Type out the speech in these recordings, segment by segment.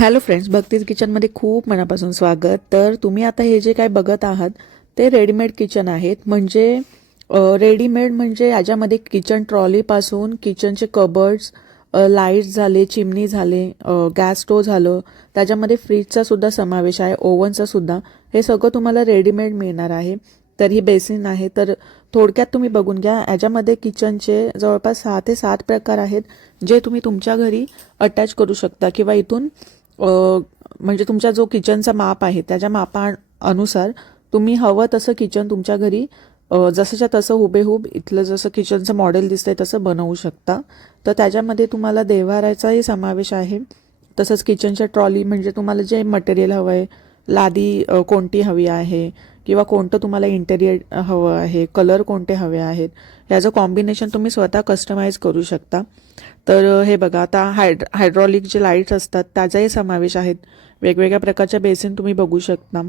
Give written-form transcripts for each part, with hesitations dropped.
Hello friends, भक्तीज किचनमध्ये खूप मनापासून स्वागत. तर तुम्ही आता हे जे काय बघत आहात ते रेडीमेड किचन आहेत. म्हणजे रेडीमेड म्हणजे याच्यामध्ये किचन ट्रॉलीपासून किचनचे कबर्ड्स, लाईट्स झाले, चिमणी झाले, गॅस स्टोव झालं, त्याच्यामध्ये फ्रीजचा सुद्धा समावेश आहे, ओव्हनचा सुद्धा. हे सगळं तुम्हाला रेडीमेड मिळणार आहे. तर ही बेसिन आहे. तर थोडक्यात तुम्ही बघून घ्या, याच्यामध्ये किचनचे जवळपास 6 ते 7 प्रकार आहेत जे तुम्ही तुमच्या घरी अटॅच करू शकता किंवा इथून म्हणजे तुमचा जो किचनचा माप आहे त्याच्या मापानुसार तुम्ही हवं तसं किचन तुमच्या घरी जसंच्या तसं हुबेहूब इथलं जसं किचनचं मॉडेल दिसतंय तसं बनवू शकता. तर त्याच्यामध्ये तुम्हाला देव्हाऱ्याचाही समावेश आहे. तसंच किचनच्या ट्रॉली म्हणजे तुम्हाला जे मटेरियल हवं आहे, लादी कोणती हवी आहे किंवा कोणतं तुम्हाला इंटेरियर हवं आहे, कलर कोणते हवे आहेत, याचं कॉम्बिनेशन तुम्ही स्वतः कस्टमाइज करू शकता. तर हे बघा, आता हायड्रॉलिक जे लाईट्स असतात त्याचाही समावेश आहेत. वेगवेगळ्या प्रकारच्या बेसिन तुम्ही बघू शकता.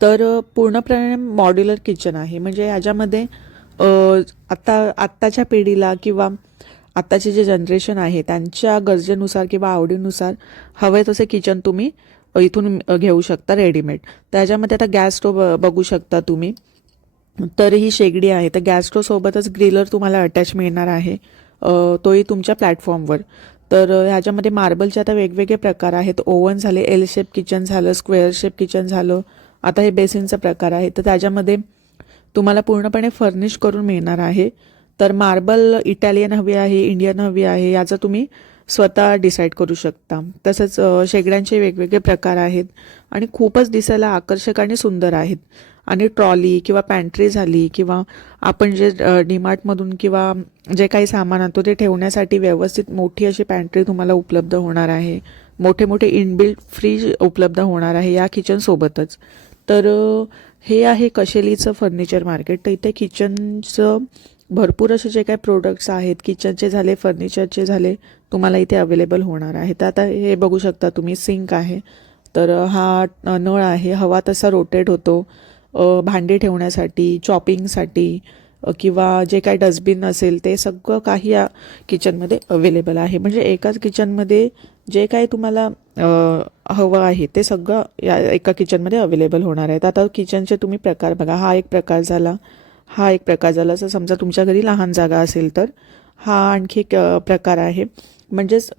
तर पूर्णपणे मॉड्युलर किचन आहे. म्हणजे याच्यामध्ये आत्ताच्या पिढीला किंवा आत्ताचे जे जनरेशन आहे त्यांच्या गरजेनुसार किंवा आवडीनुसार हवे तसे किचन तुम्ही इथून घेऊ शकता रेडीमेड. त्याच्यामध्ये आता गॅस स्टोव बघू शकता तुम्ही. तर ही शेगडी आहे. तर गॅस स्टोव सोबतच ग्रिलर तुम्हाला अटॅच मिळणार आहे, तोही तुमच्या प्लॅटफॉर्मवर. तर ह्याच्यामध्ये मार्बलचे आता वेगवेगळे प्रकार आहेत. ओव्हन झाले, एल शेप किचन झालं, स्क्वेअर शेप किचन झालं, आता हे बेसिनचा प्रकार आहे. तर त्याच्यामध्ये तुम्हाला पूर्णपणे फर्निश करून मिळणार आहे. तर मार्बल इटालियन हवी आहे, इंडियन हवी आहे, याचं तुम्ही स्वतः डिसाईड करू शकता. तसंच शेगड्यांचे वेगवेगळे प्रकार आहेत आणि खूपच दिसायला आकर्षक आणि सुंदर आहेत. आणि ट्रॉली किंवा पॅन्ट्री झाली किंवा आपण जे डीमार्टमधून किंवा जे काही सामान आणतो ते ठेवण्यासाठी व्यवस्थित मोठी अशी पॅन्ट्री तुम्हाला उपलब्ध होणार आहे. मोठे मोठे इनबिल्ट फ्रीज उपलब्ध होणार आहे या किचनसोबतच. तर हे आहे कशेलीचं फर्निचर मार्केट. तर इथे किचनचं भरपूर असे जे काही प्रोडक्ट्स आहेत, किचनचे झाले, फर्निचरचे झाले, तुम्हाला इथे अवेलेबल होणार आहे. तर आता हे बघू शकता तुम्ही, सिंक आहे. तर हा नळ आहे, हवा तसा रोटेट होतो. भांडी ठेवण्यासाठी, चॉपिंगसाठी किंवा जे काही डस्टबिन असेल ते सगळं काही या किचनमध्ये अवेलेबल आहे. म्हणजे एकाच किचनमध्ये जे काही तुम्हाला हवं आहे ते सगळं या एका किचनमध्ये अवेलेबल होणार आहेत. आता किचनचे तुम्ही प्रकार बघा. हा एक प्रकार झाला, हा एक प्रकार झाला. असं समजा तुमच्या घरी लहान जागा असेल तर हा आणखी एक प्रकार आहे. म्हणजेच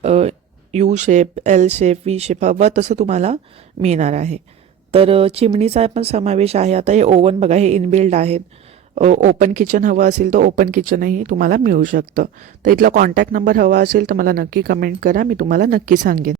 U shape, L shape, V shape हवं तसं तुम्हाला मिळणार आहे. तर चिमणीचा पण समावेश आहे. आता हे ओव्हन बघा, हे इनबिल्ड आहेत. ओपन किचन हवं असेल तर ओपन किचनही तुम्हाला मिळू शकतं. तर इथला कॉन्टॅक्ट नंबर हवा असेल तर मला नक्की कमेंट करा, मी तुम्हाला नक्की सांगेन.